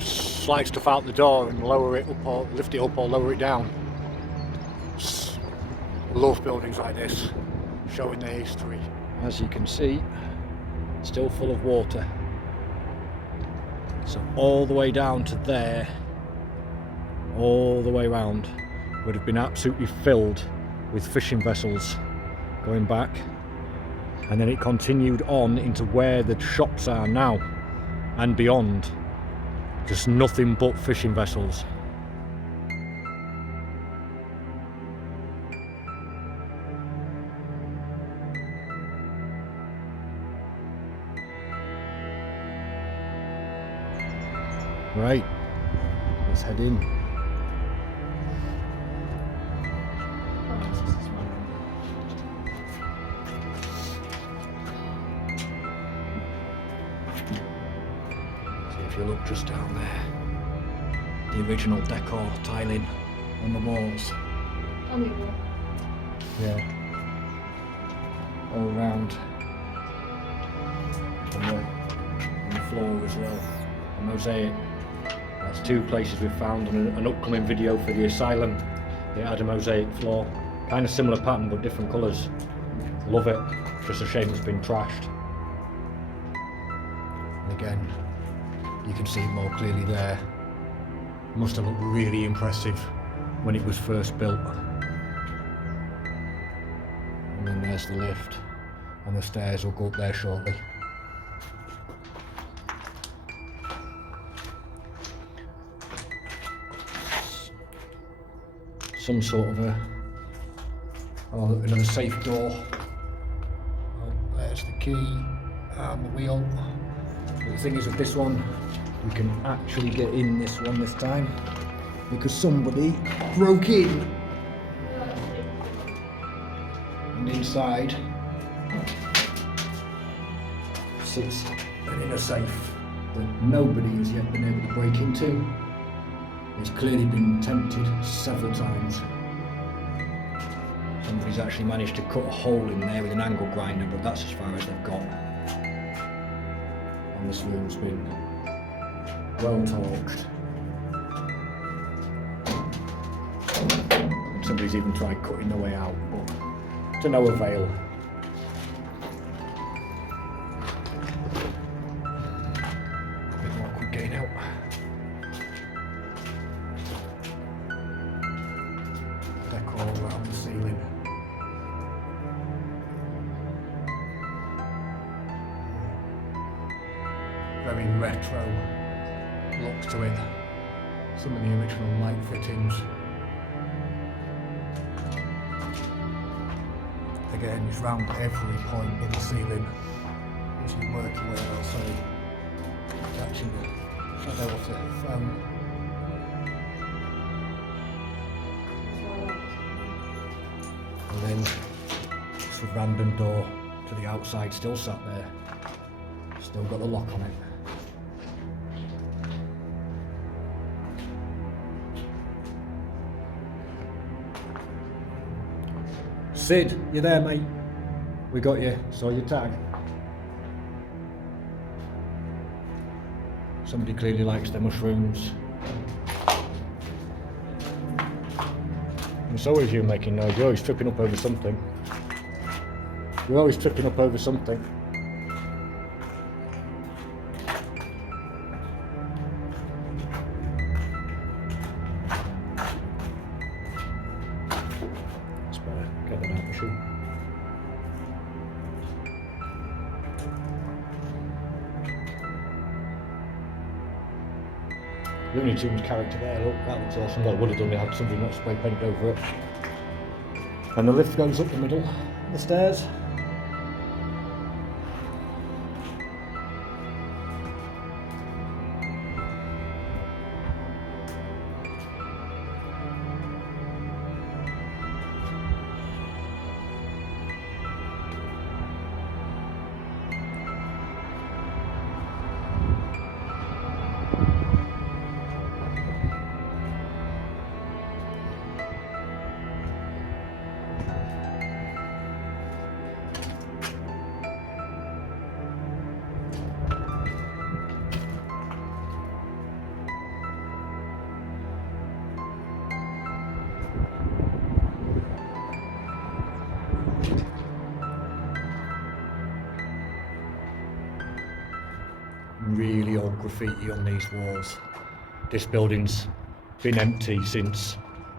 slide stuff out the door and lower it up or lift it up or lower it down. Love buildings like this, showing their history. As you can see, still full of water. So all the way down to there, all the way round, would have been absolutely filled with fishing vessels going back. And then it continued on into where the shops are now and beyond. Just nothing but fishing vessels. Right, let's head in. See if you look just down there, the original decor tiling on the walls. On the wall. Yeah, all around, on the floor as well, a mosaic. That's two places we've found on an upcoming video for the asylum. It had a mosaic floor, kind of similar pattern but different colours. Love it, just a shame it's been trashed. And again, you can see it more clearly there. Must have looked really impressive when it was first built. And then there's the lift, and the stairs will go up there shortly. Some sort of another safe door. Oh, there's the key and the wheel. But the thing is with this one, we can actually get in this one this time because somebody broke in. And inside sits an inner safe that nobody has yet been able to break into. It's clearly been attempted several times. Somebody's actually managed to cut a hole in there with an angle grinder, but that's as far as they've got. And this room's been well torched. And somebody's even tried cutting their way out, but to no avail. A bit more quick getting out. Decor around the ceiling. Very retro look to it. Some of the original light fittings. Again, it's round every point in the ceiling as you work your way outside, catching the shadow of the phone. And then it's a random door to the outside, still sat there. Still got the lock on it. Sid, you there, mate? We got you. Saw your tag. Somebody clearly likes their mushrooms. It's always you making noise. You're always tripping up over something. You're always tripping up over something. That's better. Get that out of the shoe. Looney Tunes character there, look, that looks awesome. Well, I would have done it had somebody not spray painted over it. And the lift goes up the middle, the stairs. graffiti on these walls. This building's been empty since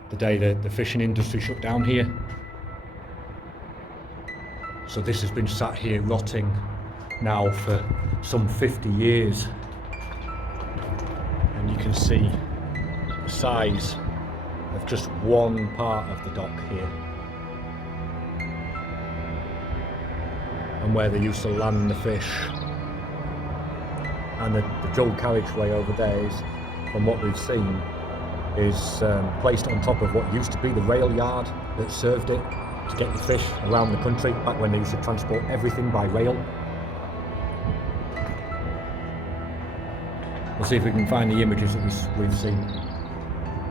the day the fishing industry shut down here. So this has been sat here rotting now for some 50 years. And you can see the size of just one part of the dock here. And where they used to land the fish. And the dual carriageway over there is, from what we've seen, is placed on top of what used to be the rail yard that served it to get the fish around the country back when they used to transport everything by rail. We'll see if we can find the images that we've seen,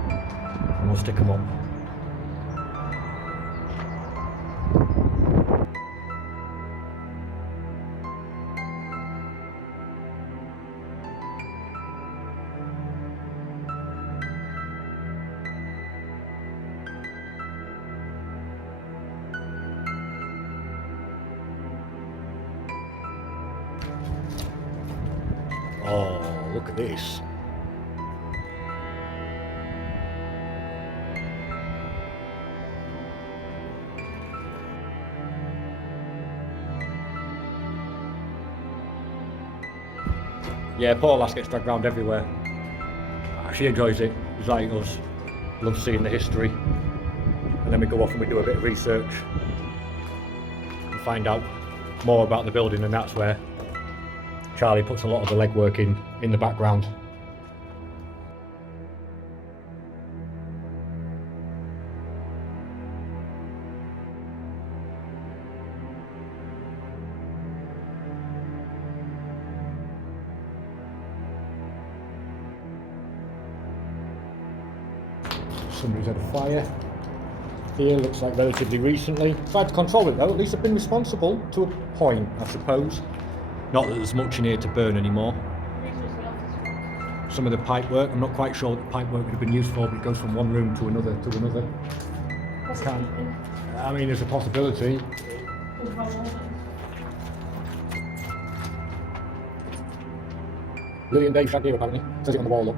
and we'll stick them up. Oh, look at this. Yeah, poor lass gets dragged around everywhere. She enjoys it, it's like us. Loves seeing the history. And then we go off and we do a bit of research and find out more about the building, and that's where Charlie puts a lot of the legwork in the background. Somebody's had a fire here, looks like relatively recently. Tried to control it though, at least they've been responsible to a point, I suppose. Not that there's much in here to burn anymore. Some of the pipe work, I'm not quite sure what the pipe work would have been used for, but it goes from one room to another to another. I mean, there's a possibility. Lily and Dave shagged here apparently. Says it on the wall, look.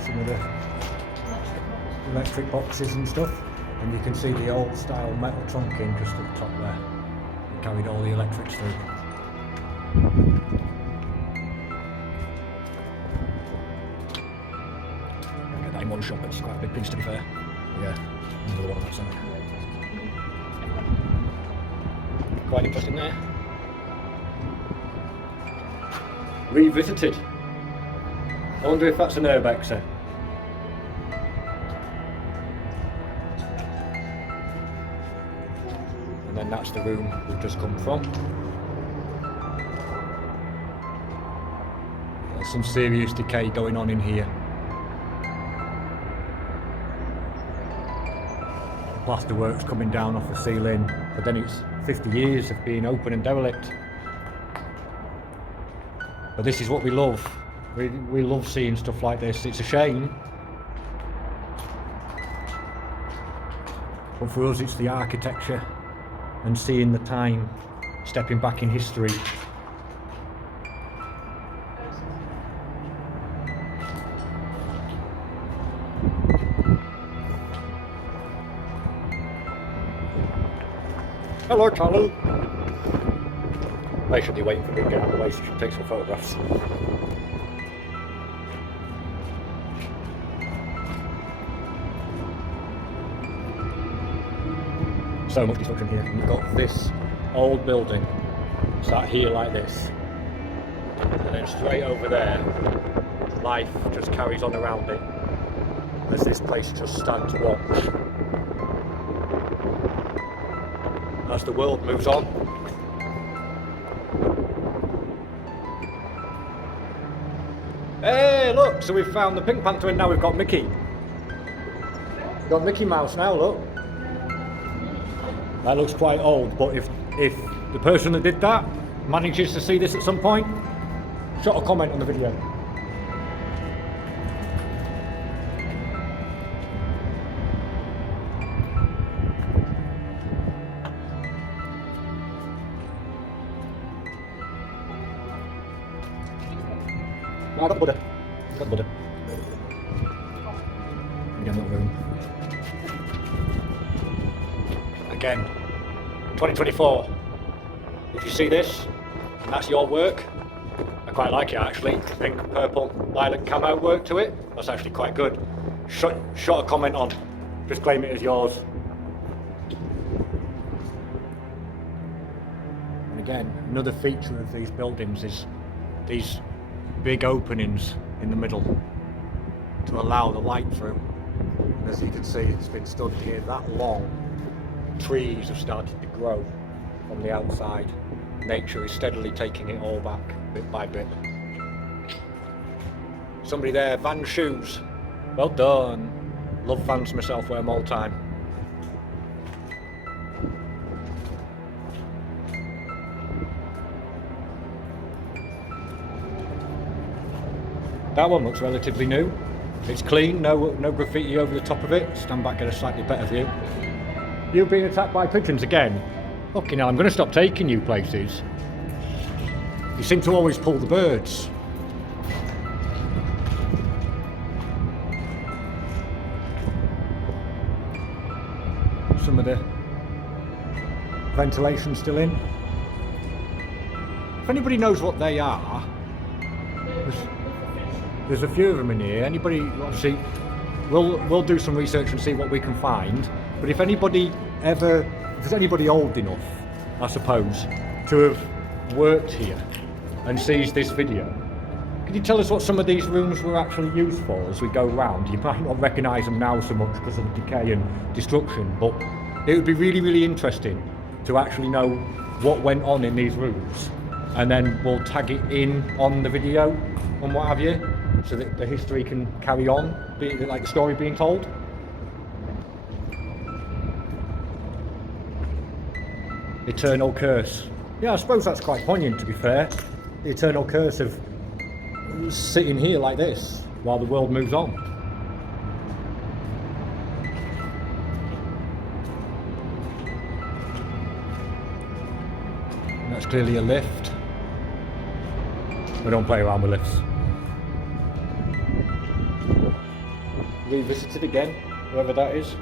Some of the electric boxes and stuff. And you can see the old style metal trunking just at the top there. It carried all the electrics through. I'll get that in one shot, but it's quite a big piece to be fair. Yeah, another one of that side. Quite interesting there. Revisited. I wonder if that's an Urbex there. And then that's the room we've just come from. There's some serious decay going on in here. Plasterwork's coming down off the ceiling, but then it's 50 years of being open and derelict. But this is what we love. We love seeing stuff like this. It's a shame. But for us it's the architecture and seeing the time, stepping back in history. Hello, Charlie. Patiently waiting for me to get out of the way so she can take some photographs. So much destruction here. We've got this old building sat here like this, and then straight over there, life just carries on around it as this place just stands to watch as the world moves on. Hey, look! So we've found the Pink Panther, and now we've got Mickey. We've got Mickey Mouse now. Look. That looks quite old, but if the person that did that manages to see this at some point, shut a comment on the video. Oh, I got the butter. Got the butter. Again, little room. Again, 2024. If you see this, and that's your work, I quite like it actually. Pink, purple, lilac camo work to it. That's actually quite good. Shut a comment on. Just claim it as yours. And again, another feature of these buildings is these big openings in the middle to allow the light through. And as you can see, it's been stood here that long. Trees have started to grow from the outside. Nature is steadily taking it all back, bit by bit. Somebody there, Vans shoes. Well done. Love Vans myself, wear them all the time. That one looks relatively new. It's clean, no graffiti over the top of it. Stand back, get a slightly better view. You've been attacked by pigeons again. Fucking hell, I'm going to stop taking you places. You seem to always pull the birds. Some of the ventilation still in. If anybody knows what they are, there's a few of them in here. Anybody, obviously, we'll do some research and see what we can find. But if there's anybody old enough, I suppose, to have worked here and sees this video, can you tell us what some of these rooms were actually used for as we go round? You might not recognise them now so much because of the decay and destruction, but it would be really, really interesting to actually know what went on in these rooms, and then we'll tag it in on the video and what have you, so that the history can carry on, like the story being told. Eternal curse. Yeah, I suppose that's quite poignant, to be fair. The eternal curse of sitting here like this while the world moves on. And that's clearly a lift. We don't play around with lifts. Revisited again, whoever that is.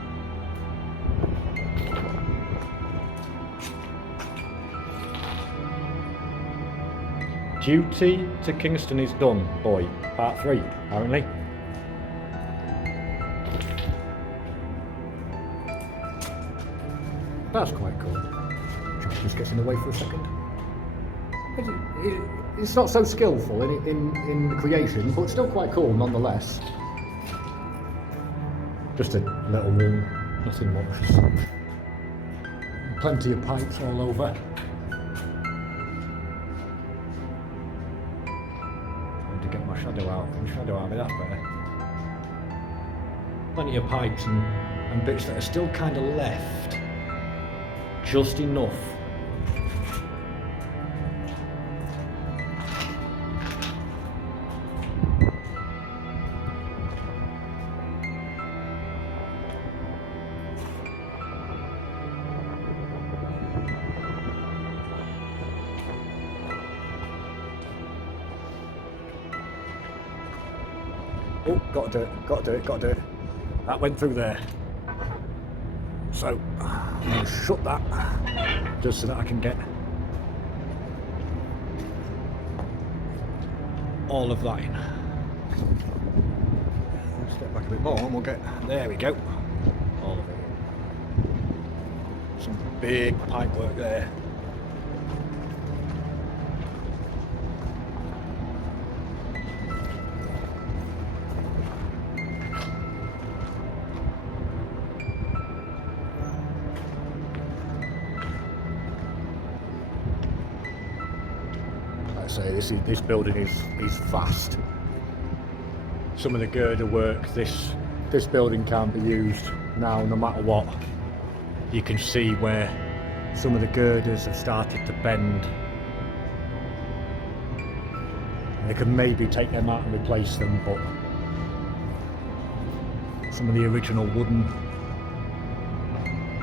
Duty to Kingston is done, boy. Part 3, apparently. That's quite cool. Josh just gets in the way for a second. It's not so skillful in the creation, but still quite cool nonetheless. Just a little room, nothing much. Plenty of pipes all over. Get my shadow out of it, that's better. Plenty of pipes and bits that are still kind of left, just enough. Oh, got to do it. That went through there. So, I'm going to shut that, just so that I can get all of that in. Step back a bit more and we'll get, there we go. All of it. Some big pipe work there. Say this building is vast. Some of the girder work, this building can't be used now no matter what. You can see where some of the girders have started to bend. And they can maybe take them out and replace them, but some of the original wooden,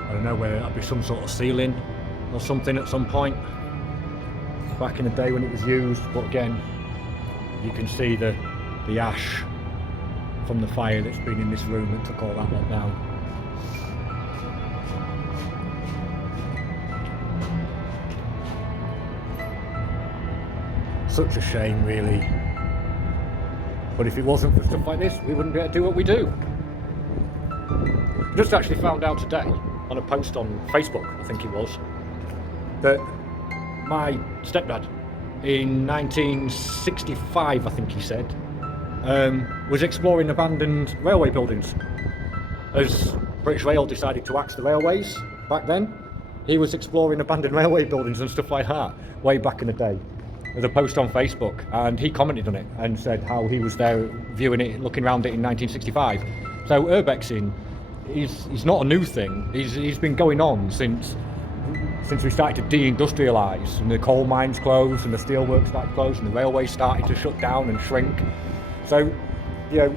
I don't know whether that'd be some sort of ceiling or something at some point back in the day when it was used, but again, you can see the ash from the fire that's been in this room that took all that lot down. Such a shame, really. But if it wasn't for stuff like this, we wouldn't be able to do what we do. I just actually found out today, on a post on Facebook, I think it was, that my stepdad, in 1965, I think he said, was exploring abandoned railway buildings. As British Rail decided to axe the railways back then, he was exploring abandoned railway buildings and stuff like that, way back in the day. There's a post on Facebook, and he commented on it and said how he was there viewing it, looking around it in 1965. So urbexing is not a new thing. He's been going on since we started to deindustrialise, and the coal mines closed, and the steelworks started closed, and the railways started to shut down and shrink. So, you know,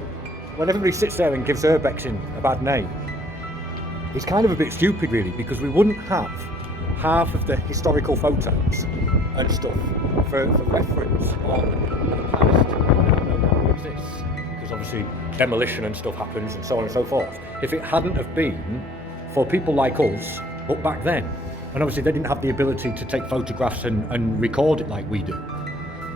when everybody sits there and gives urbexing a bad name, it's kind of a bit stupid, really, because we wouldn't have half of the historical photos and stuff for reference on the past. What exists, because obviously demolition and stuff happens and so on and so forth. If it hadn't have been for people like us, but back then, and obviously they didn't have the ability to take photographs and record it like we do.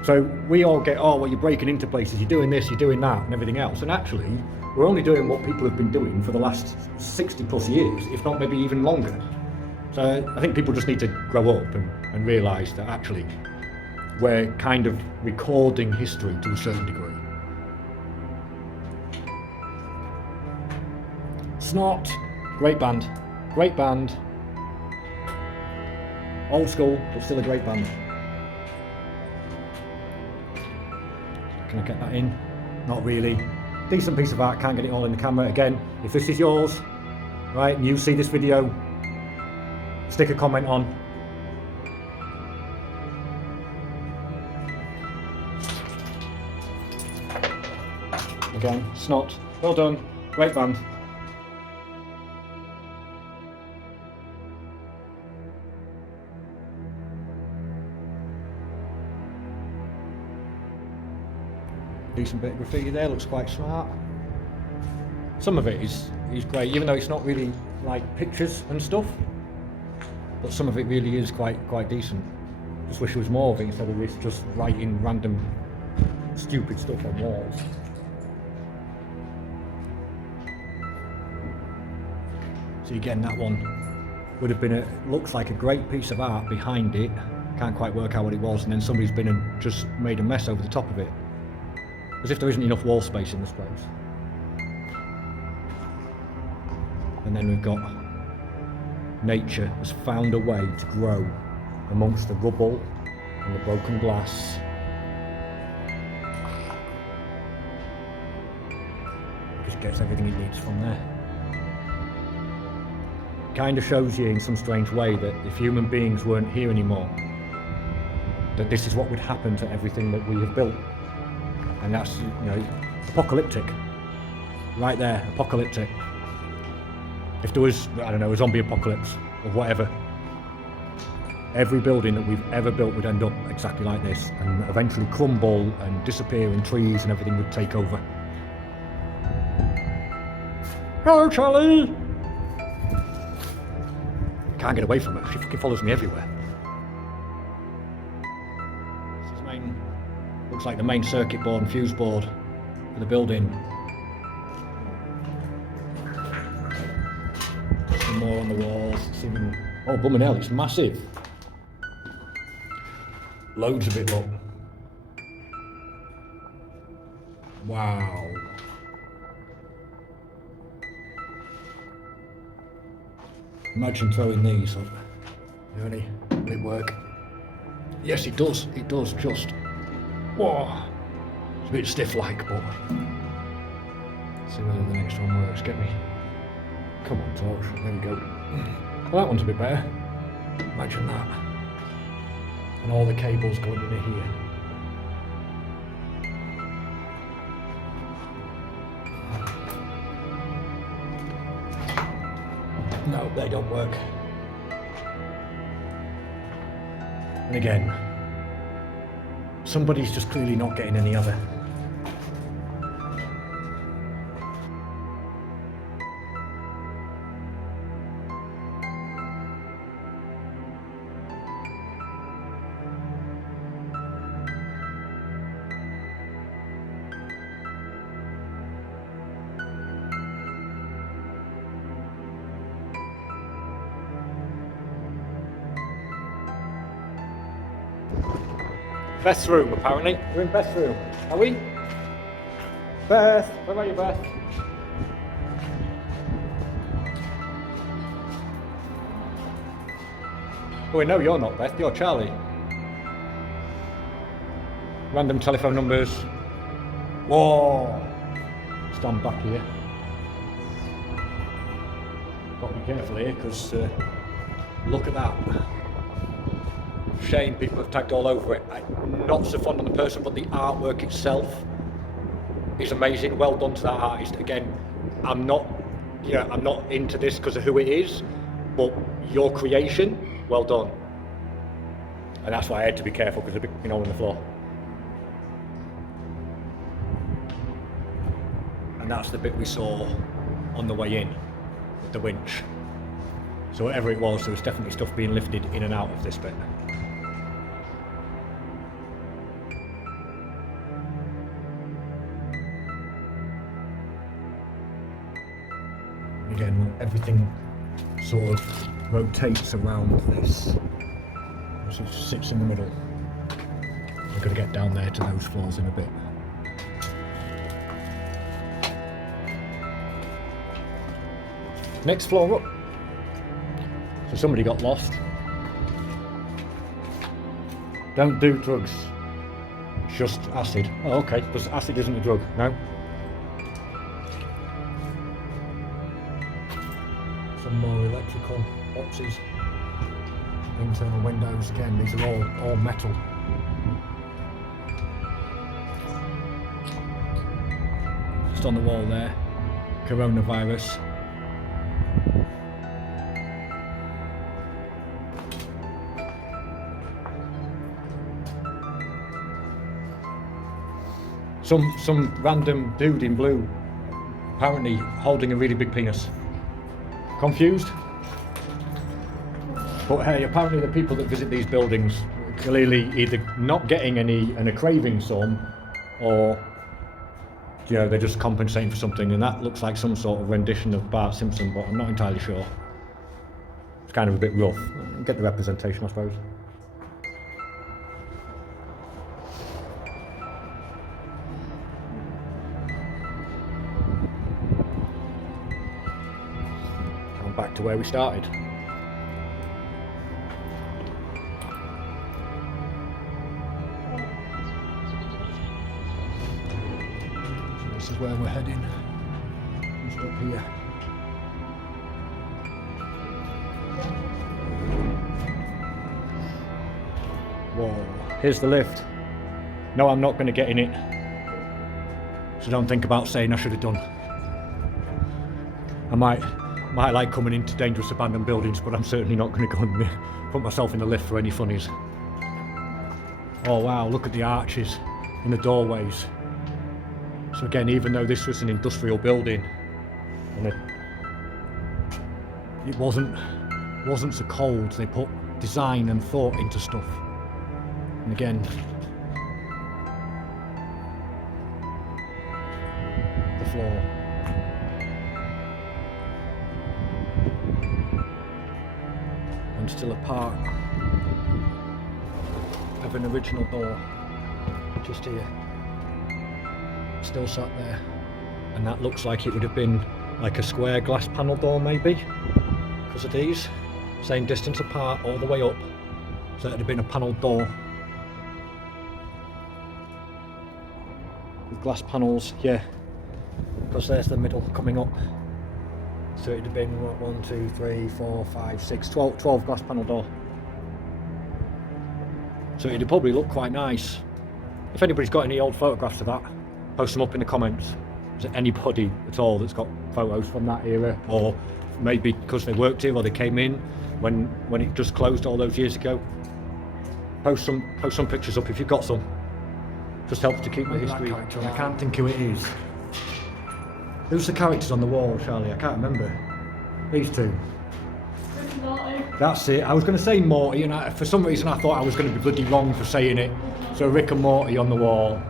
So we all get, oh, well, you're breaking into places, you're doing this, you're doing that, and everything else. And actually, we're only doing what people have been doing for the last 60 plus years, if not maybe even longer. So I think people just need to grow up and realise that actually we're kind of recording history to a certain degree. Snot, great band, great band. Old school, but still a great band. Can I get that in? Not really. Decent piece of art, can't get it all in the camera. Again, if this is yours, right, and you see this video, stick a comment on. Again, Snot, well done, great band. Decent bit of graffiti there, looks quite smart. Some of it is great, even though it's not really like pictures and stuff. But some of it really is quite decent. Just wish there was more of it instead of this just writing random stupid stuff on walls. So again, that one would have been looks like a great piece of art behind it. Can't quite work out what it was, and then somebody's been and just made a mess over the top of it. As if there isn't enough wall space in this place. And then we've got nature has found a way to grow amongst the rubble and the broken glass. Just gets everything it needs from there. Kind of shows you in some strange way that if human beings weren't here anymore, that this is what would happen to everything that we have built. And that's, you know, apocalyptic. Right there, apocalyptic. If there was, I don't know, a zombie apocalypse or whatever, every building that we've ever built would end up exactly like this and eventually crumble and disappear, and trees and everything would take over. Hello, Charlie! Can't get away from her, she fucking follows me everywhere. Looks like the main circuit board and fuse board for the building. Some more on the walls. It's even, oh, blooming hell, it's massive. Loads of it, look. Wow. Imagine throwing these up. Really? Will it work? Yes, it does. It does, just. Whoa, it's a bit stiff-like, but let's see whether the next one works. Get me. Come on, torch. There we go. Well, that one's a bit better. Imagine that. And all the cables going into here. No, they don't work. And again, Somebody's just clearly not getting any other. Beth's room, apparently. We're in Beth's room. Are we? Beth, where are you, Beth? Oh, wait, no, you're not Beth, you're Charlie. Random telephone numbers. Whoa! Stand back here. Got to be careful here, because look at that. Shame people have tagged all over it. I'm not so fond of the person, but the artwork itself is amazing. Well done to that artist. Again, I'm not into this because of who it is, but your creation, well done. And that's why I had to be careful, because there's a big hole in the floor. And that's the bit we saw on the way in with the winch. So whatever it was, there was definitely stuff being lifted in and out of this bit. Again, everything sort of rotates around this. So it sits in the middle. We're going to get down there to those floors in a bit. Next floor up. So somebody got lost. Don't do drugs. Just acid. Oh, okay, because acid isn't a drug, no? Some more electrical boxes. Internal windows, again, these are all metal. Just on the wall there, coronavirus. Some random dude in blue, apparently holding a really big penis. Confused? But hey, apparently the people that visit these buildings are clearly either not getting any and are craving some, or they're just compensating for something, and that looks like some sort of rendition of Bart Simpson, but I'm not entirely sure. It's kind of a bit rough. Get the representation, I suppose. And back to where we started. This is where we're heading. Just up here. Whoa, here's the lift. No, I'm not going to get in it. So don't think about saying I should have done. I might like coming into dangerous abandoned buildings, but I'm certainly not going to go and put myself in the lift for any funnies. Oh wow, look at the arches in the doorways. So again, even though this was an industrial building, and it wasn't so cold, they put design and thought into stuff. And again, the floor. And still a part of an original door, just here. Still sat there, and that looks like it would have been like a square glass panel door, maybe, because of these, same distance apart all the way up, so it would have been a panelled door with glass panels, yeah, because there's the middle coming up, so it would have been 1, 2, 3, 4, 5, 6, 12 glass panel door. So it'd probably look quite nice. If anybody's got any old photographs of that, post them up in the comments. Is there anybody at all that's got photos from that era, or maybe because they worked here or they came in when it just closed all those years ago? Post some pictures up if you've got some. Just helps to keep the history. And I can't think who it is. Who's the characters on the wall, Charlie? I can't remember. These two. That's it. I was going to say Morty, and for some reason I thought I was going to be bloody wrong for saying it. So Rick and Morty on the wall.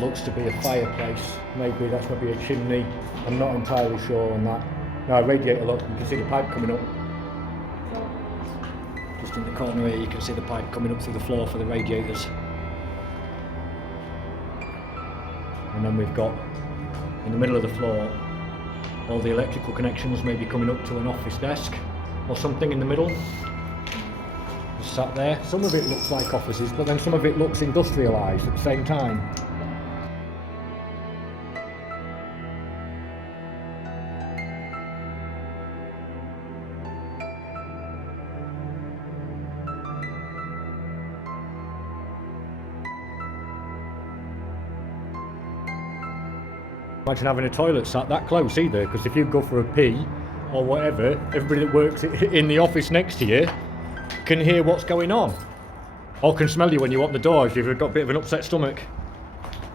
Looks to be a fireplace. Maybe that's going to be a chimney. I'm not entirely sure on that. No, a radiator, look, you can see the pipe coming up. Just in the corner here, you can see the pipe coming up through the floor for the radiators. And then we've got, in the middle of the floor, all the electrical connections maybe coming up to an office desk or something in the middle. Just sat there. Some of it looks like offices, but then some of it looks industrialised at the same time. Imagine having a toilet sat that close either, because if you go for a pee or whatever, everybody that works in the office next to you can hear what's going on, or can smell you when you open the door if you've got a bit of an upset stomach.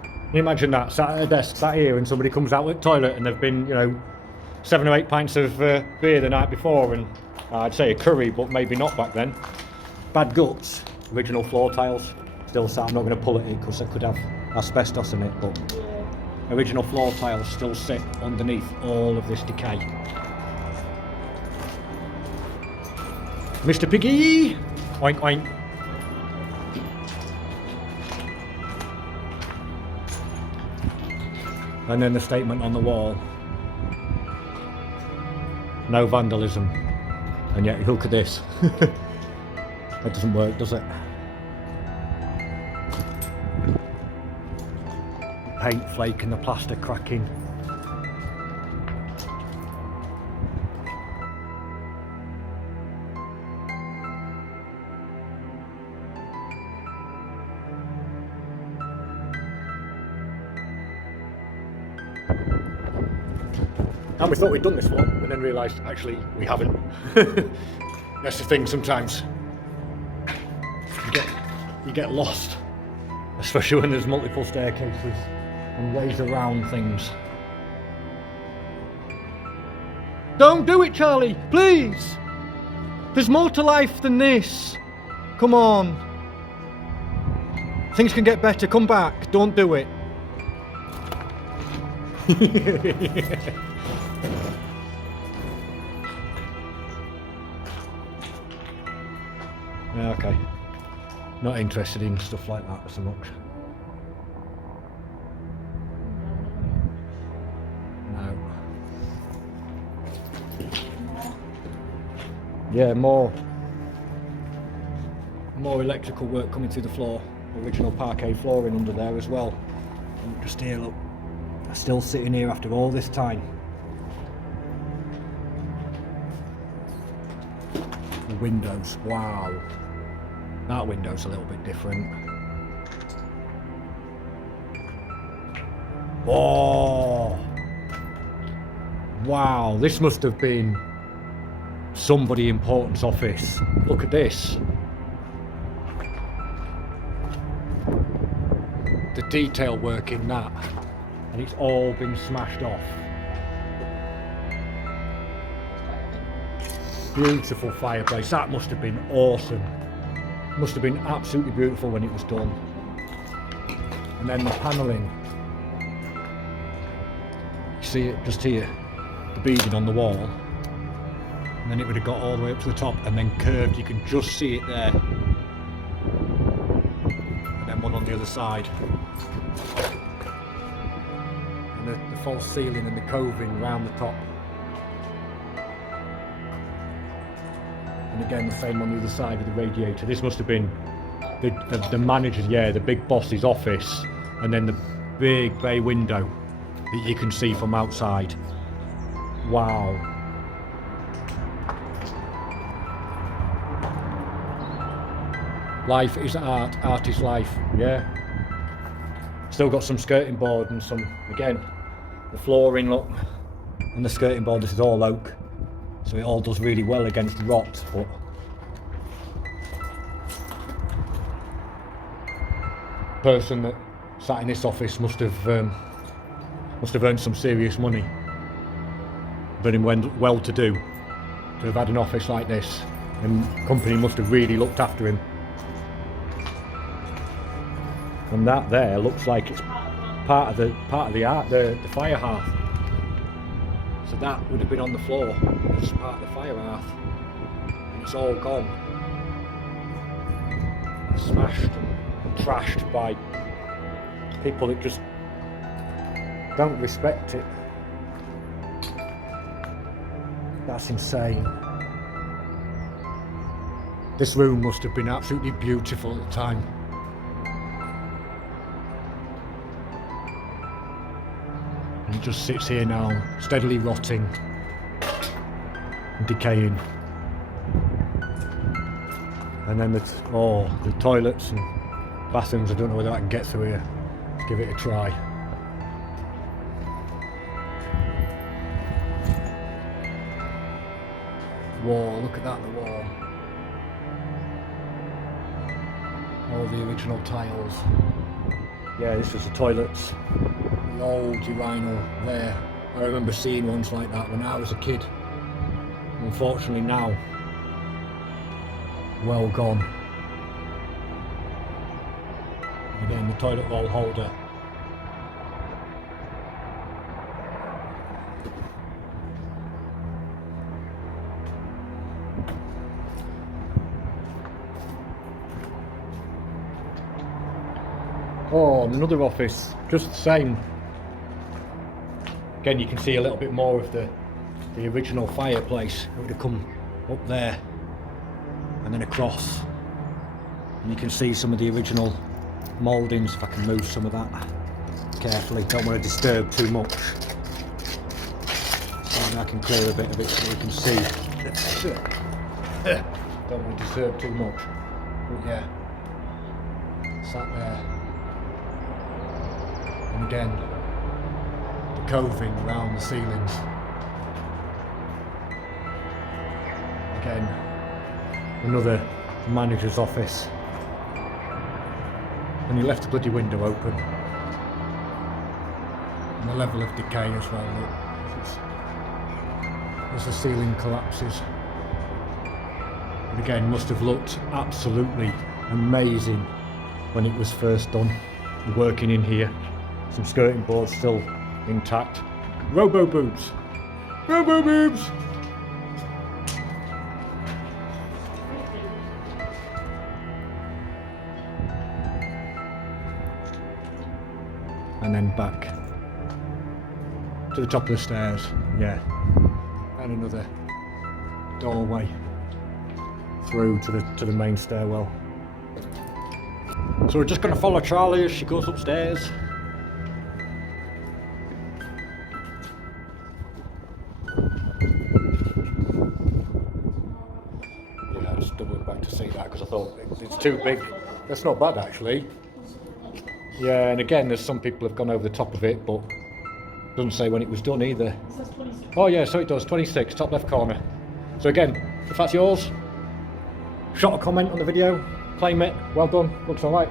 Can you imagine that, sat at a desk, sat here, and somebody comes out with the toilet and they've been, 7 or 8 pints of beer the night before, and I'd say a curry, but maybe not back then. Bad guts, original floor tiles, still sat. I'm not going to pull at it because it could have asbestos in it, but original floor tiles still sit underneath all of this decay. Mr. Piggy! Oink oink. And then the statement on the wall. No vandalism. And yet look at this. That doesn't work, does it? Paint flaking, the plaster cracking. And we thought we'd done this one, and then realised actually we haven't. That's the thing sometimes. You get lost, especially when there's multiple staircases and ways around things. Don't do it, Charlie, please! There's more to life than this. Come on. Things can get better, come back, don't do it. Yeah, okay. Not interested in stuff like that so much. No. Yeah, more electrical work coming through the floor. Original parquet flooring under there as well. And just here, look. They're still sitting here after all this time. The windows, wow. That window's a little bit different. Oh! Wow, this must have been somebody important's office. Look at this. The detail work in that. And it's all been smashed off. Beautiful fireplace. That must have been awesome. Must have been absolutely beautiful when it was done. And then the panelling. You see it just here, the beading on the wall. And then it would have got all the way up to the top and then curved. You can just see it there. And then one on the other side. And the false ceiling and the coving round the top. And again, the same on the other side of the radiator. This must have been the manager's, yeah, the big boss's office, and then the big bay window that you can see from outside. Wow. Life is art, art is life, yeah. Still got some skirting board and some, again, the flooring, look, and the skirting board, this is all oak. so it all does really well against rot. But the person that sat in this office must have earned some serious money, very well-to-do, to have had an office like this, and the company must have really looked after him. And that there looks like it's part of the fire hearth. So that would have been on the floor as part of the fire hearth, and it's all gone, smashed and trashed by people that just don't respect it. That's insane. This room must have been absolutely beautiful at the time. And it just sits here now, steadily rotting and decaying. And then the toilets and bathrooms, I don't know whether I can get through here. Let's give it a try. Wall, look at that, the wall. All the original tiles. Yeah, this was the toilets. The old urinal there. I remember seeing ones like that when I was a kid. Unfortunately now, well gone. Again, the toilet roll holder. Oh, another office, just the same. Again, you can see a little bit more of the original fireplace. It would have come up there and then across. And you can see some of the original mouldings, if I can move some of that carefully. Don't want to disturb too much. So I can clear a bit of it so you can see. Don't want to disturb too much. But yeah, sat there. And again, the coving around the ceilings. Again, another manager's office. And he left the bloody window open. And the level of decay as well, look. As the ceiling collapses. But again, must have looked absolutely amazing when it was first done. Working in here. Some skirting boards still intact. Robo boobs! Robo boobs! And then back to the top of the stairs, yeah. And another doorway through to the main stairwell. So we're just going to follow Charlie as she goes upstairs. Yeah, I just doubled back to see that because I thought it's too big. That's not bad actually. Yeah, and again, there's some people have gone over the top of it, but doesn't say when it was done either. It says 26. Oh yeah, so it does, 26, top left corner. So again, if that's yours, shot a comment on the video, claim it, well done, looks alright.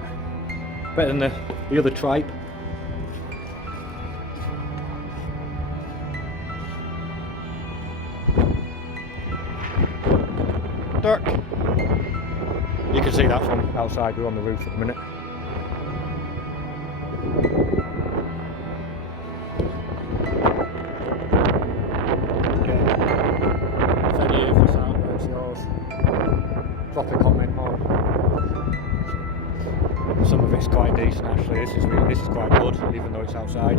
Better than the other tripe. Dirk. You can see that from outside, we're on the roof at the minute. If any of this out there is yours, drop a comment on. Some of it's quite decent actually. This is quite good, even though it's outside.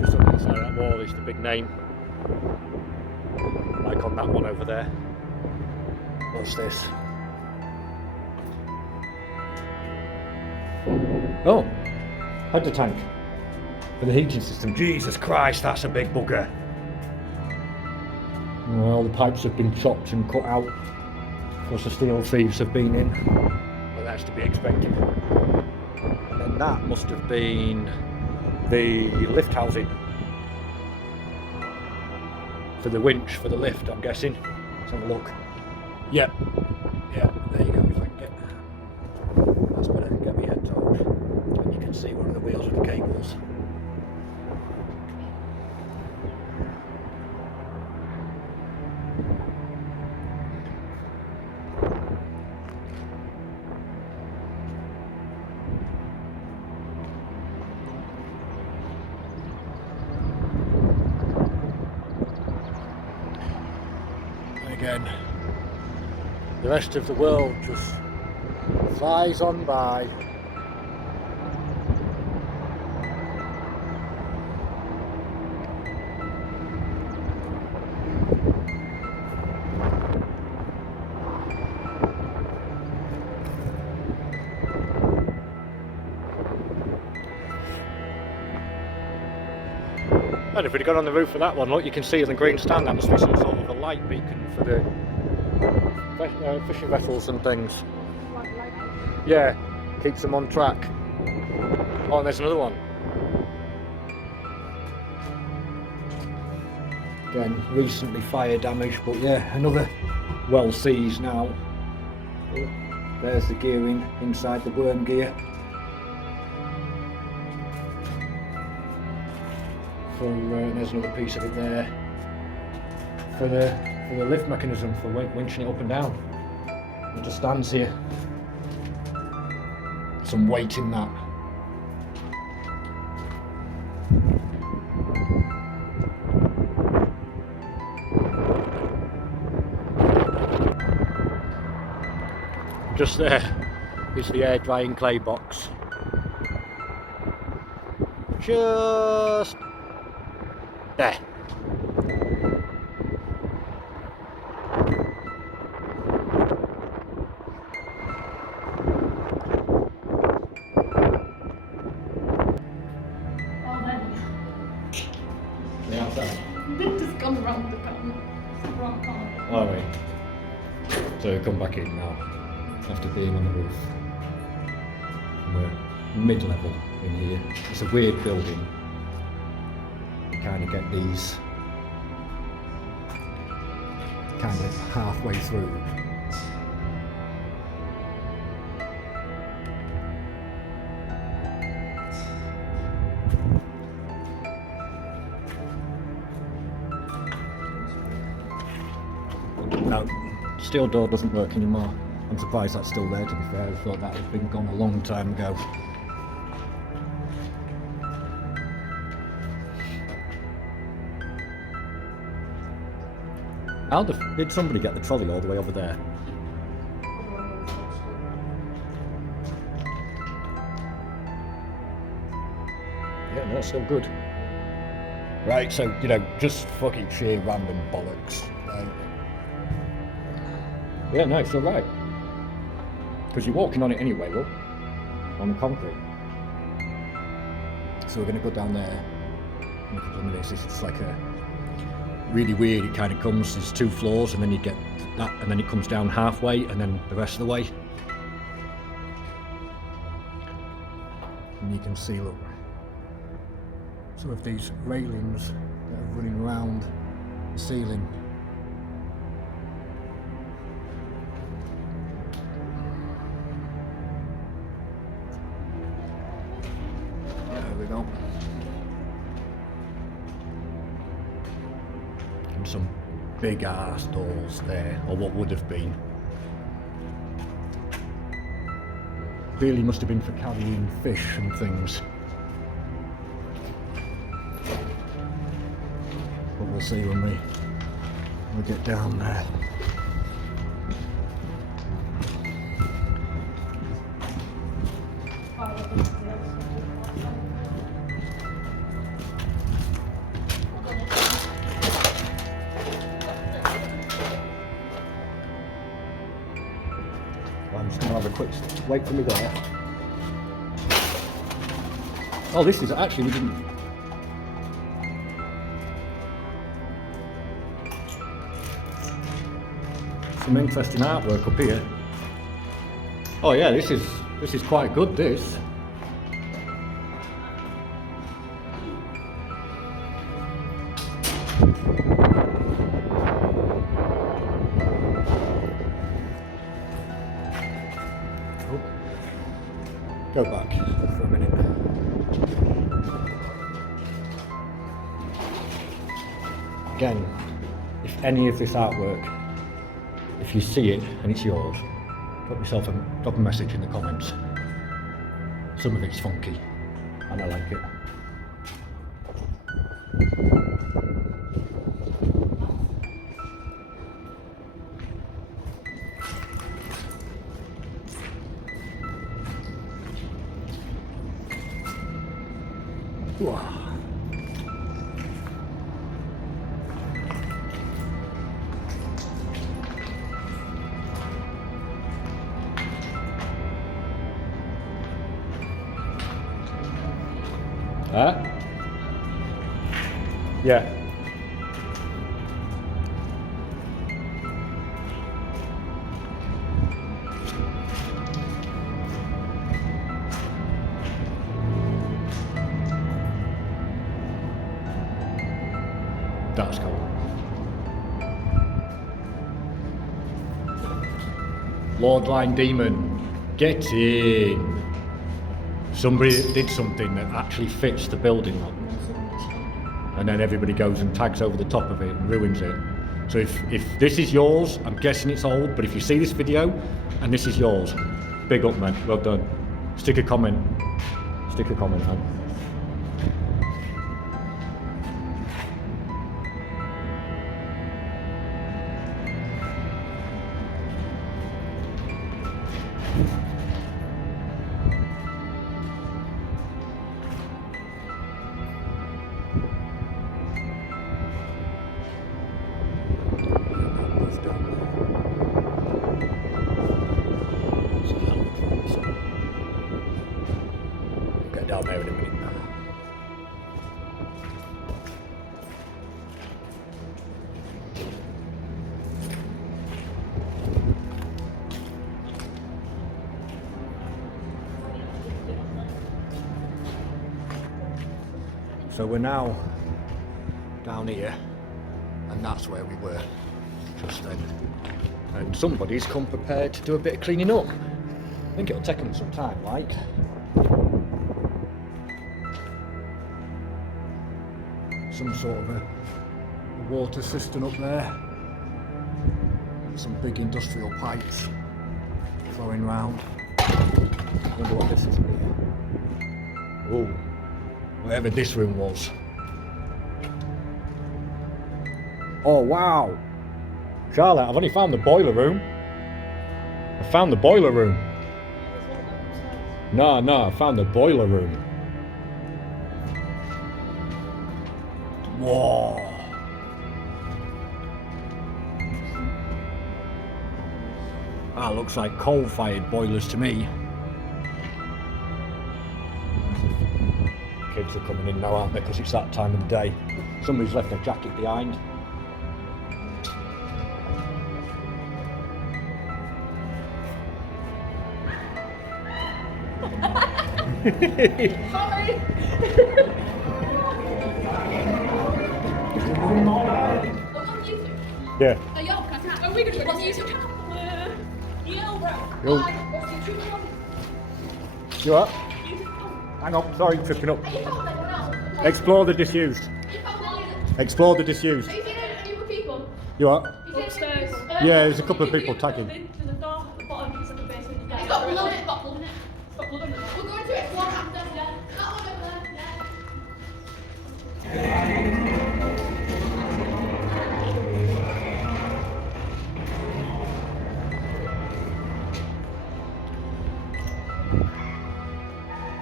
Just on the inside of that wall is the big name, like on that one over there. What's this? Oh, header tank for the heating system. Jesus Christ, that's a big bugger. Well, the pipes have been chopped and cut out because the steel thieves have been in. but that's to be expected. And then that must have been the lift housing for the winch for the lift, I'm guessing. Let's have a look. Yep. Yeah, there you go. If I can get, that's better than get my head told. And you can see one of the wheels with the cables. Again, the rest of the world just flies on by. And if we'd got on the roof of that one, look, you can see on the green stand that must be some sort of a light beacon for the fishing vessels and things. Yeah, keeps them on track. Oh, and there's another one. Again, recently fire damage, but yeah, another well seized now. There's the gearing inside the worm gear. There's another piece of it there for the lift mechanism for winching it up and down. It just stands here. Some weight in that. Just there is the air drying clay box. Just there. Yeah, outside. They just come around the corner. Wrong corner. All right. So come back in now after being on the roof. We're mid-level in here. It's a weird building. You kind of get these kind of halfway through. No, steel door doesn't work anymore. I'm surprised that's still there, to be fair. I thought that had been gone a long time ago. How did somebody get the trolley all the way over there? Yeah, no, it's still good. Right, so, you know, just fucking sheer random bollocks. Right? Yeah, no, it's alright. Because you're walking on it anyway, look. On the concrete. So we're going to go down there in a couple of minutes. This is like a really weird. It kind of comes, there's 2 floors, and then you get that, and then it comes down halfway, and then the rest of the way. And you can see, look, some of these railings that are running around the ceiling. There we go. And some big ass doors there, or what would have been. Really must have been for carrying fish and things. But we'll see when we get down there. I'm just going to have a quick wait for me there. Oh, this is actually, we didn't. Some interesting artwork up here. Oh yeah, this is quite good, this. Oh. Go back for a minute. Again, if any of this artwork, if you see it and it's yours, drop a message in the comments. Some of it's funky and I like it. Wow. Huh? Yeah. That's cool. Lordline Demon, get in. Somebody did something that actually fits the building up. And then everybody goes and tags over the top of it and ruins it. So if this is yours, I'm guessing it's old, but if you see this video and this is yours, big up, man, well done. Stick a comment, man. Get down there in a minute. So we're now down here, and that's where we were just then. And somebody's come prepared to do a bit of cleaning up. I think it'll take them some time, like. Some sort of a water cistern up there. Some big industrial pipes flowing round. I wonder what this is here. Oh, whatever this room was. Oh wow! Charlotte, I've only found the boiler room. I found the boiler room. No, I found the boiler room. Whoa. That looks like coal-fired boilers to me. Kids are coming in now, aren't they? Because it's that time of the day. Somebody's left their jacket behind. Sorry. Yeah. Are we going to what's the YouTube channel? Yo, bro. Yo. What's the YouTube channel? You what? Hang on, sorry, tripping up. Explore the disused. Explore the disused. Have you seen any other people? You what? Upstairs. Yeah, there's a couple of people tagging. There's a door at the bottom, it's like a basement. It's got blood in it. It's got blood in it. It's got blood in it. We're going to explore after. Yeah. That one over there.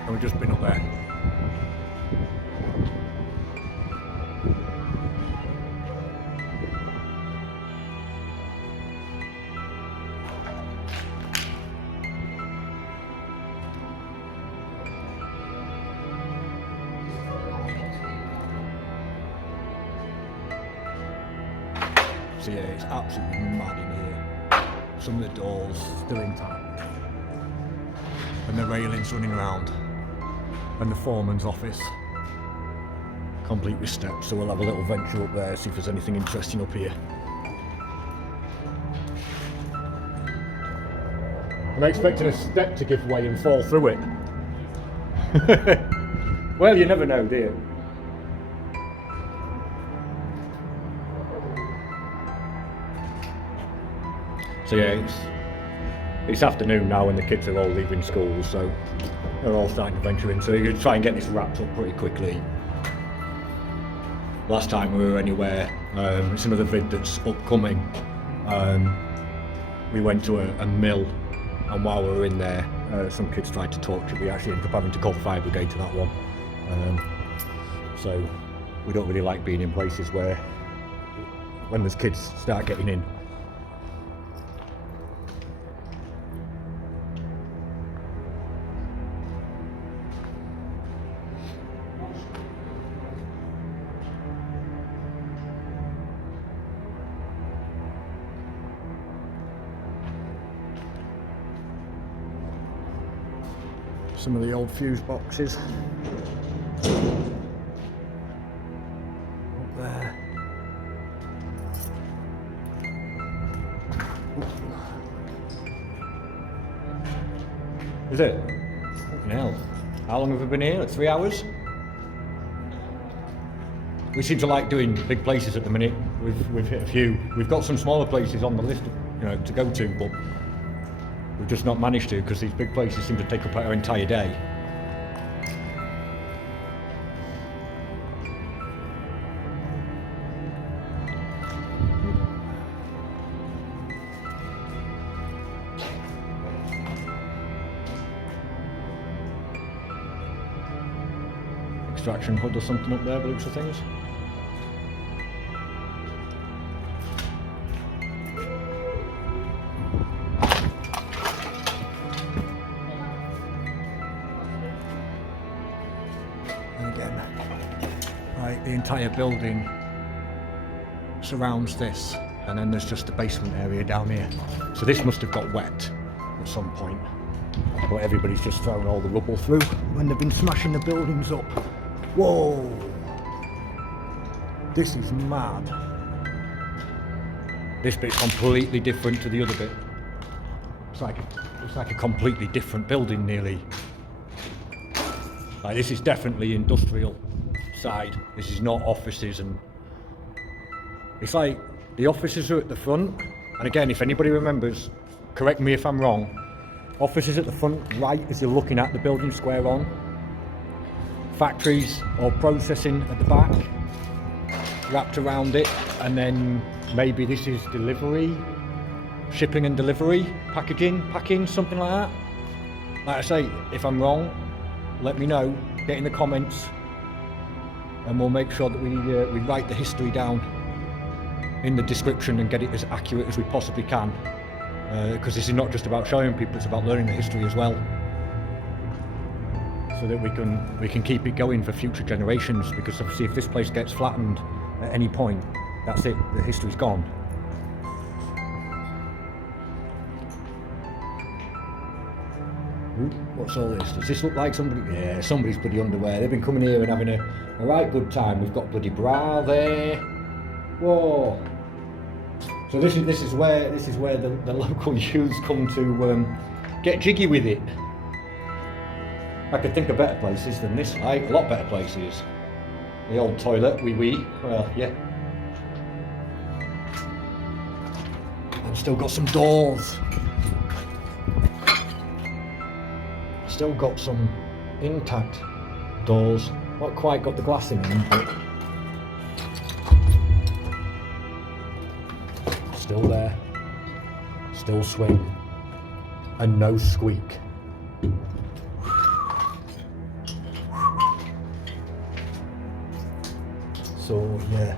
And we've just been up there. So yeah, it's absolutely mad in here. Some of the doors still intact. and the railings running around, and the foreman's office, complete with steps. So we'll have a little venture up there, see if there's anything interesting up here. I'm expecting a step to give way and fall through it. Well, you never know, do you? So yeah, it's afternoon now and the kids are all leaving school, so they're all starting to venture in. So you try and get this wrapped up pretty quickly. Last time we were anywhere, it's another vid that's upcoming. We went to a mill, and while we were in there, some kids tried to torch it. We actually ended up having to call the fire brigade to that one. So we don't really like being in places where, when there's kids start getting in. Some of the old fuse boxes up there. Is it? Fucking hell. How long have we been here? Like 3 hours? We seem to like doing big places at the minute. We've hit a few. We've got some smaller places on the list, to go to, but we've just not managed to because these big places seem to take up our entire day. Extraction hood or something up there, by the looks of things. And again, right, the entire building surrounds this, and then there's just the basement area down here. So this must have got wet at some point, but everybody's just thrown all the rubble through when they've been smashing the buildings up. Whoa! This is mad. This bit's completely different to the other bit. It's like a completely different building, nearly. Like, this is definitely industrial side. This is not offices, and it's like the offices are at the front. And again, if anybody remembers, correct me if I'm wrong. Offices at the front, right as you're looking at the building square on. Factories or processing at the back, wrapped around it, and then maybe this is delivery, shipping and delivery, packing, something like that. Like I say, if I'm wrong, let me know, get in the comments, and we'll make sure that we write the history down in the description and get it as accurate as we possibly can, because this is not just about showing people, it's about learning the history as well, so that we can keep it going for future generations. Because obviously if this place gets flattened at any point, that's it, the history's gone. Ooh, what's all this? Does this look like somebody? Yeah, somebody's bloody underwear. They've been coming here and having a right good time. We've got bloody bra there. Whoa! So this is where the local youths come to get jiggy with it. I could think of better places than this, like a lot better places. The old toilet, well, yeah. I've still got some doors. Still got some intact doors. Not quite got the glass in them, but still there. Still swing. And no squeak. So yeah.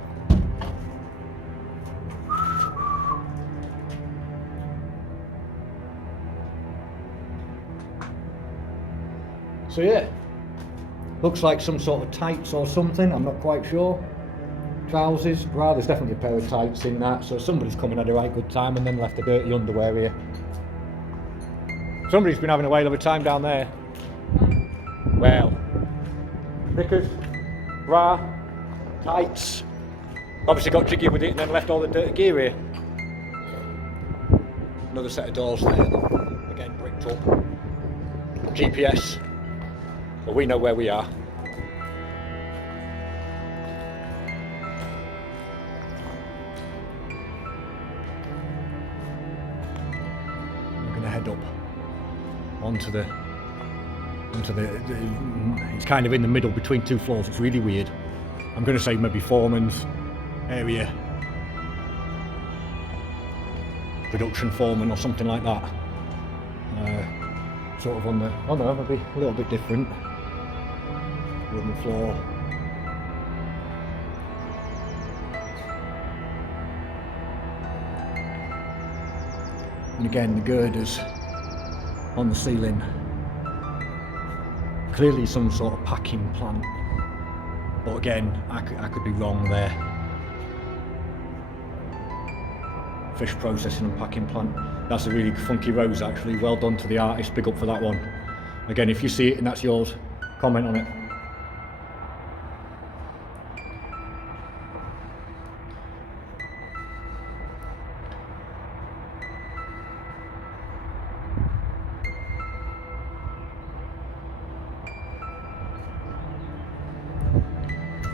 So yeah, looks like some sort of tights or something, I'm not quite sure. Trousers, well, there's definitely a pair of tights in that, so somebody's come and had a right good time and then left the dirty underwear here. Somebody's been having a whale of a time down there. Well, knickers, bra, tights. Obviously got jiggy with it and then left all the dirty gear here. Another set of doors there, again bricked up. GPS, so we know where we are. We're going to head up onto the it's kind of in the middle between two floors. It's really weird. I'm going to say maybe foreman's area, production foreman or something like that. Sort of on the, oh no, maybe a little bit different. Wooden floor. And again, the girders on the ceiling. Clearly some sort of packing plant. But again, I could be wrong there. Fish processing and packing plant. That's a really funky rose actually. Well done to the artist, big up for that one. Again, if you see it and that's yours, comment on it.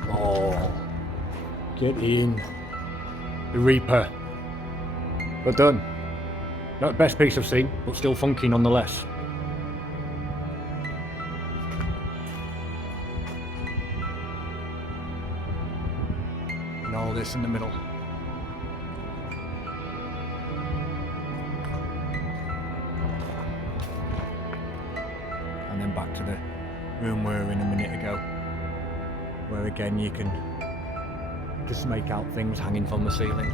Oh, get in. The Reaper. Well done. Not the best piece I've seen, but still funky nonetheless. And all this in the middle. And then back to the room we were in a minute ago, where again you can just make out things hanging from the ceiling.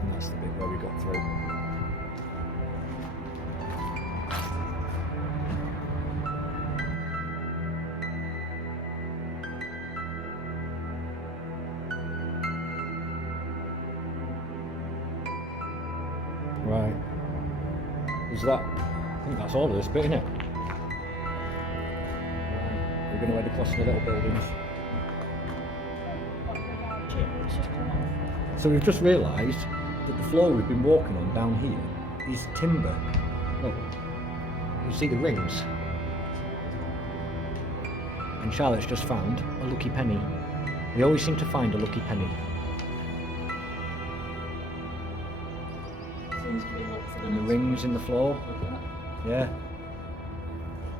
And that's the bit where we got through. Right. Is that? I think that's all of this bit, isn't it? We're going to head across the little buildings. So we've just realised that the floor we've been walking on down here is timber. Look, you see the rings. And Charlotte's just found a lucky penny. We always seem to find a lucky penny. And the rings in the floor. Yeah.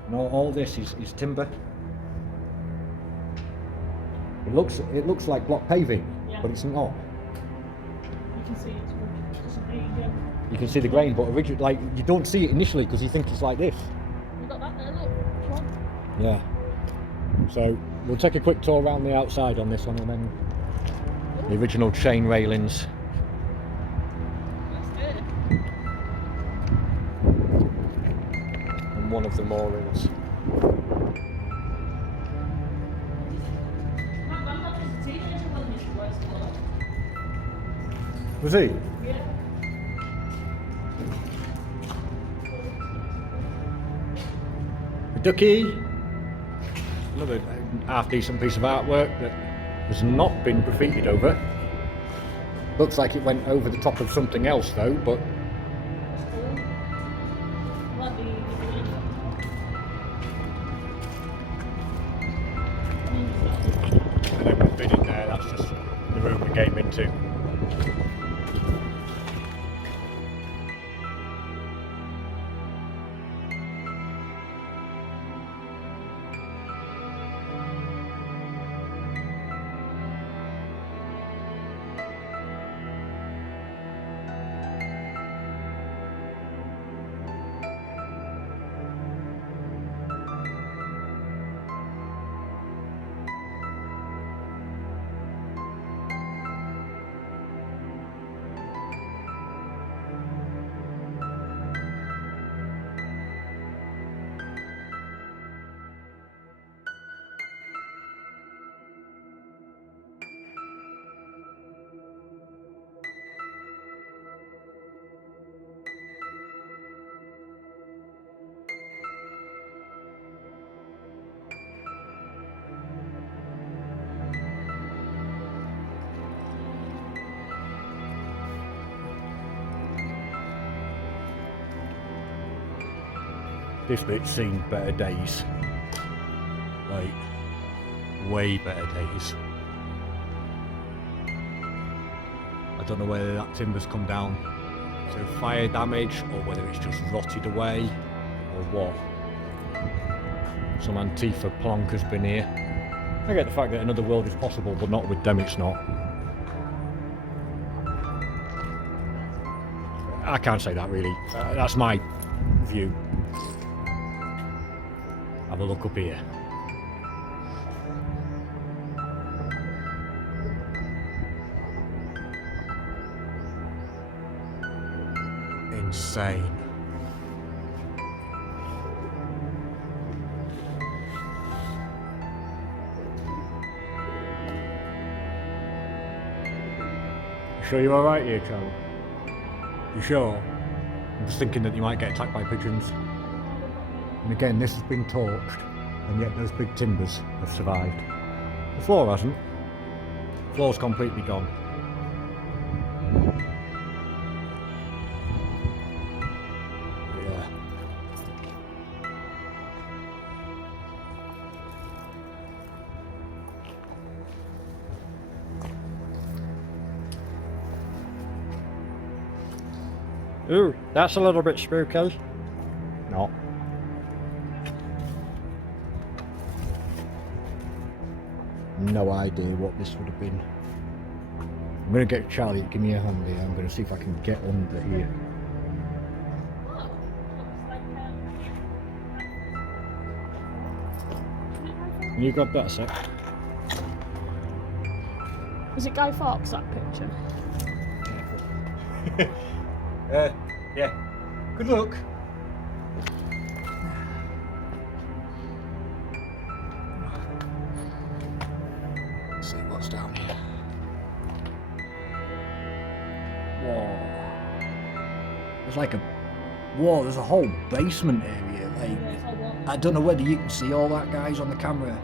And all this is timber. It looks like block paving, yeah, but it's not. You can see it's wood. You can see the grain, but originally, like, you don't see it initially because you think it's like this. You got that there, look. Come on. Yeah. So we'll take a quick tour around the outside on this one, and then the original chain railings. That's good. And one of the moorings. Was he? Yeah. A ducky. Another half decent piece of artwork that has not been graffitied over. Looks like it went over the top of something else though, but and then we've been in there, that's just the room we came into. This bit's seen better days. Like, way better days. I don't know whether that timber's come down through fire damage or whether it's just rotted away or what. Some Antifa plonk has been here. I get the fact that another world is possible, but not with them it's not. I can't say that really. That's my view. Have a look up here. Insane. You sure you're alright here, Charlie? You sure? I'm just thinking that you might get attacked by pigeons. And again, this has been torched, and yet those big timbers have survived. The floor hasn't. The floor's completely gone. Ooh, that's a little bit spooky. No. No idea what this would have been. I'm going to get Charlie to give me a hand here. I'm going to see if I can get under here. Can you grab that a sec? Was it Guy Fawkes, that picture? Yeah. Good luck. Let's see what's down here. Whoa. There's like a whoa, there's a whole basement area. Like, I don't know whether you can see all that, guys, on the camera.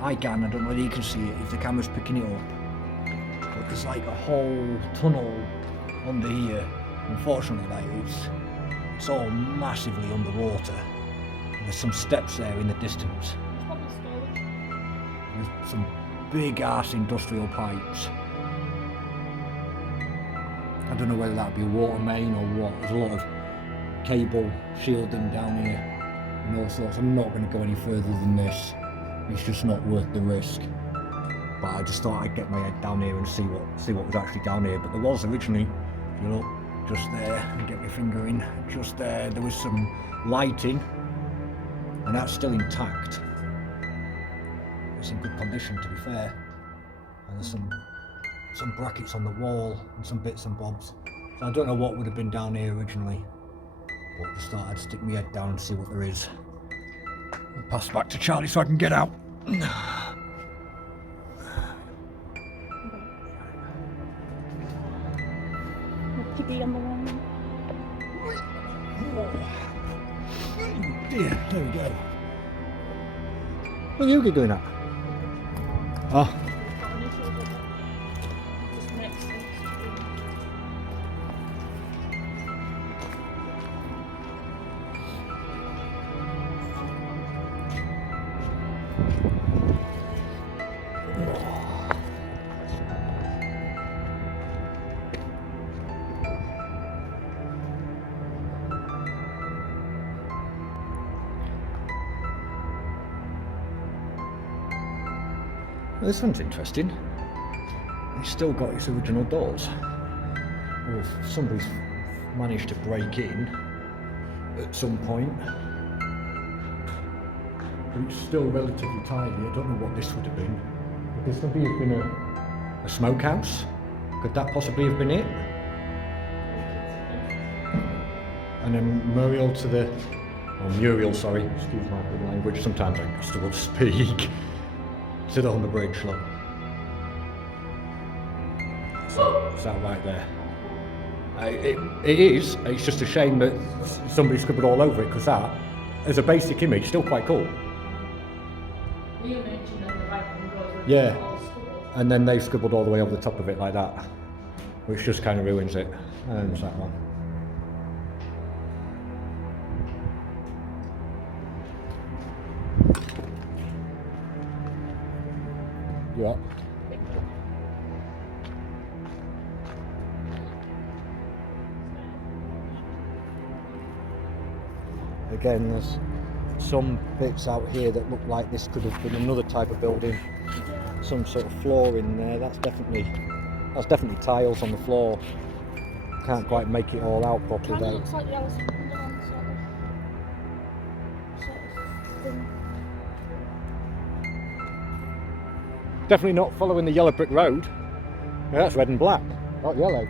I can. I don't know whether you can see it if the camera's picking it up. But there's like a whole tunnel under here. Unfortunately, like it's all massively underwater. There's some steps there in the distance. It's probably storage. There's some big ass industrial pipes. I don't know whether that would be a water main or what. There's a lot of cable shielding down here and all sorts. I'm not going to go any further than this. It's just not worth the risk. But I just thought I'd get my head down here and see what was actually down here. But there was originally, if you look, just there, and get my finger in, just there was some lighting, and that's still intact. It's in good condition, to be fair. And there's some brackets on the wall and some bits and bobs. So I don't know what would have been down here originally, but just thought I'd stick my head down and see what there is. I'll pass back to Charlie so I can get out. Piggy on the wall. Oh dear, there we go. What are you doing that? Oh. Just next to it. Well, this one's interesting. It's still got its original doors. Well, somebody's managed to break in at some point. But it's still relatively tidy. I don't know what this would have been. Could this maybe have been a smokehouse? Could that possibly have been it? And then Muriel to the... Oh, Muriel, sorry. Excuse my good language. Sometimes I struggle to speak. Sit on the bridge, look. So, is that right there? It is. It's just a shame that somebody scribbled all over it, because that, as a basic image, still quite cool. You mentioned that the right one goes. Yeah. And then they've scribbled all the way over the top of it like that, which just kind of ruins it. And there's that one. Yeah. Again, there's some bits out here that look like this could have been another type of building. Some sort of floor in there. That's definitely tiles on the floor. Can't quite make it all out properly Kind of though. looks like the elephant on sort of thing. Definitely not following the yellow brick road. Yeah, that's red and black, not yellow.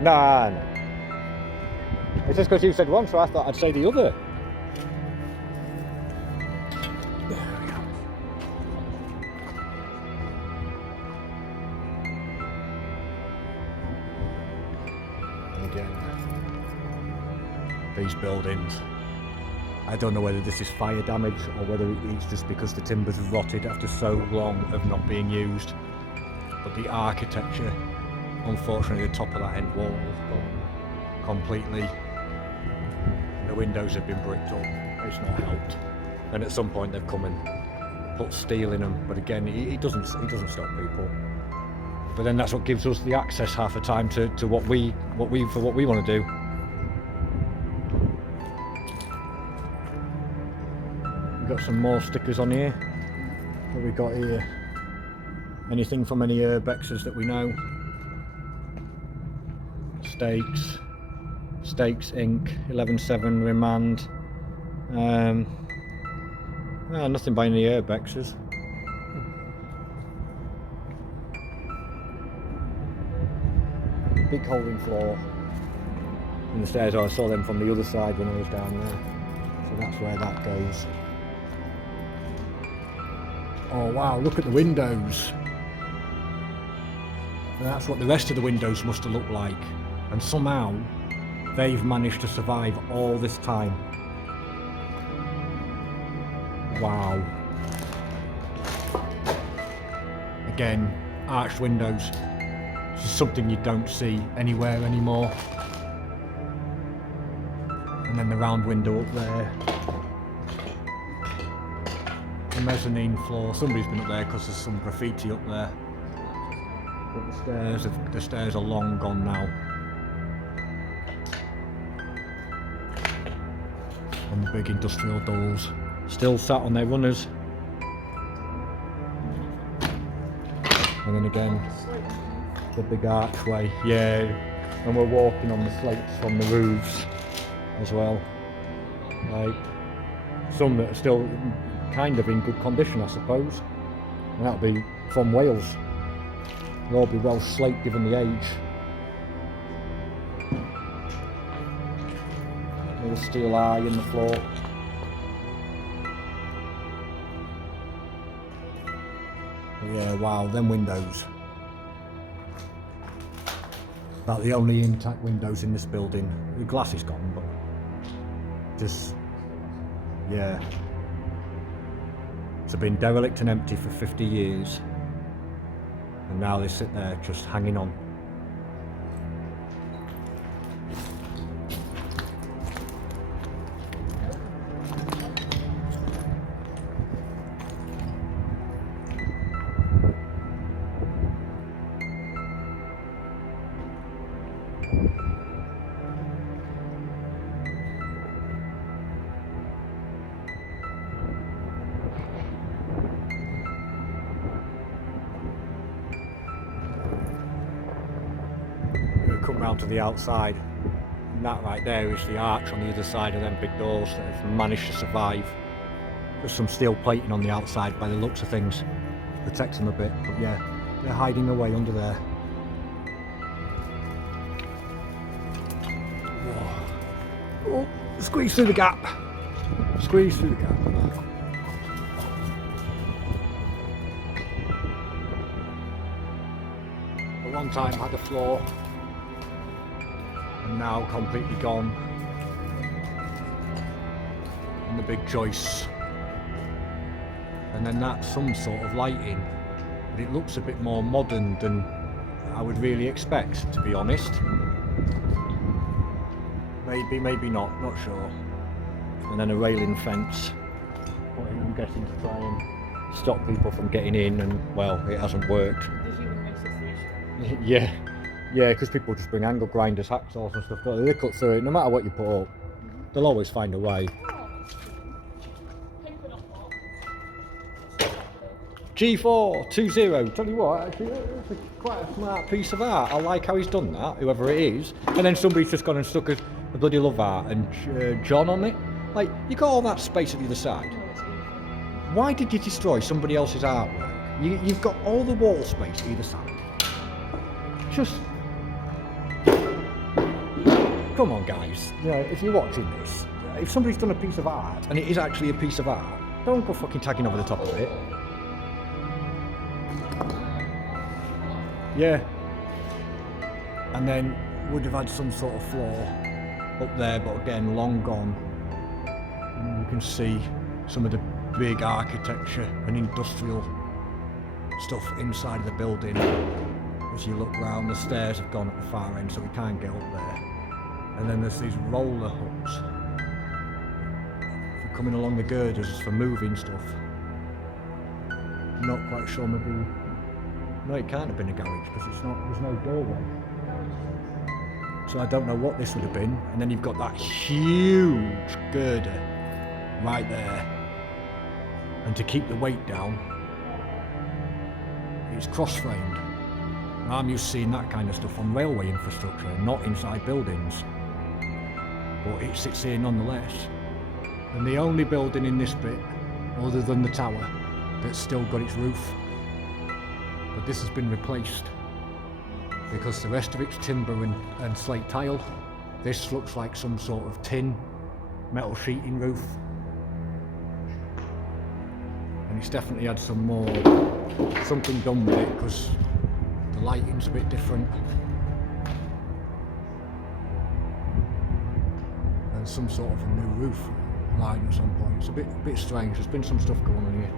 Nah, no. It's just because you said one, so I thought I'd say the other. There we go. And again, these buildings. I don't know whether this is fire damage or whether it's just because the timbers have rotted after so long of not being used. But the architecture, unfortunately, the top of that end wall has gone completely. The windows have been bricked up. It's not helped. And at some point they've come and put steel in them. But again, it doesn't stop people. But then that's what gives us the access half the time to what we want to do. We've got some more stickers on here. What have we got here? Anything from any Urbexes that we know? Stakes Inc. 11.7 Remand. Nothing by any Urbexes. Big holding floor in the stairs. I saw them from the other side when I was down there. So that's where that goes. Oh wow, look at the windows. And that's what the rest of the windows must have looked like. And somehow they've managed to survive all this time. Wow. Again, arched windows. This is something you don't see anywhere anymore. And then the round window up there. The mezzanine floor. Somebody's been up there because there's some graffiti up there. But the stairs are long gone now. And the big industrial doors still sat on their runners. And then again, the big archway. Yeah, and we're walking on the slates from the roofs as well. Like some that are still kind of in good condition, I suppose. And that'll be from Wales. They'll all be well slate given the age. Little steel eye in the floor. But yeah, wow, them windows. About the only intact windows in this building. The glass is gone, but just, yeah. It's been derelict and empty for 50 years. And now they sit there just hanging on. Come round to the outside, and that right there is the arch on the other side of them big doors that have managed to survive. There's some steel plating on the outside by the looks of things, protects them a bit, but yeah, they're hiding away under there. Oh, squeeze through the gap, squeeze through the gap. At one time had a floor, and now completely gone. And the big joists. And then that's some sort of lighting. But it looks a bit more modern than I would really expect, to be honest. Maybe, maybe not sure. And then a railing fence I'm guessing, to try and stop people from getting in, and well, it hasn't worked. Does even resist the issue? Yeah, because people just bring angle grinders, hacksaws and stuff, don't they? They cut through it, no matter what you put up, they'll always find a way. G420, tell you what, actually, it's quite a smart piece of art. I like how he's done that, whoever it is. And then somebody's just gone and stuck a bloody love art and John on it. Like, you got all that space at the other side. Why did you destroy somebody else's artwork? You've got all the wall space either side. Just... Come on, guys. You know, if you're watching this, if somebody's done a piece of art, and it is actually a piece of art, don't go fucking tagging over the top of it. Yeah. And then would have had some sort of floor up there, but again, long gone. And you can see some of the big architecture and industrial stuff inside of the building. As you look round, the stairs have gone at the far end, so we can't get up there. And then there's these roller hooks for coming along the girders for moving stuff. Not quite sure, maybe. No, it can't have been a garage because there's no doorway. So I don't know what this would have been. And then you've got that huge girder right there. And to keep the weight down, it's cross-framed. I'm used to seeing that kind of stuff on railway infrastructure, not inside buildings. But it sits here nonetheless. And the only building in this bit, other than the tower, that's still got its roof. But this has been replaced because the rest of it's timber and slate tile. This looks like some sort of tin, metal sheeting roof. And it's definitely had something done with it because the lighting's a bit different. And some sort of a new roof line at some point. It's a bit strange. There's been some stuff going on here.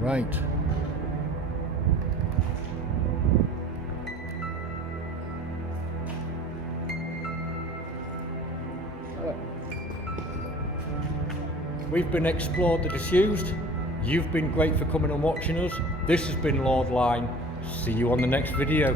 Right. We've been explored the disused. You've been great for coming and watching us. This has been Lord Line. See you on the next video.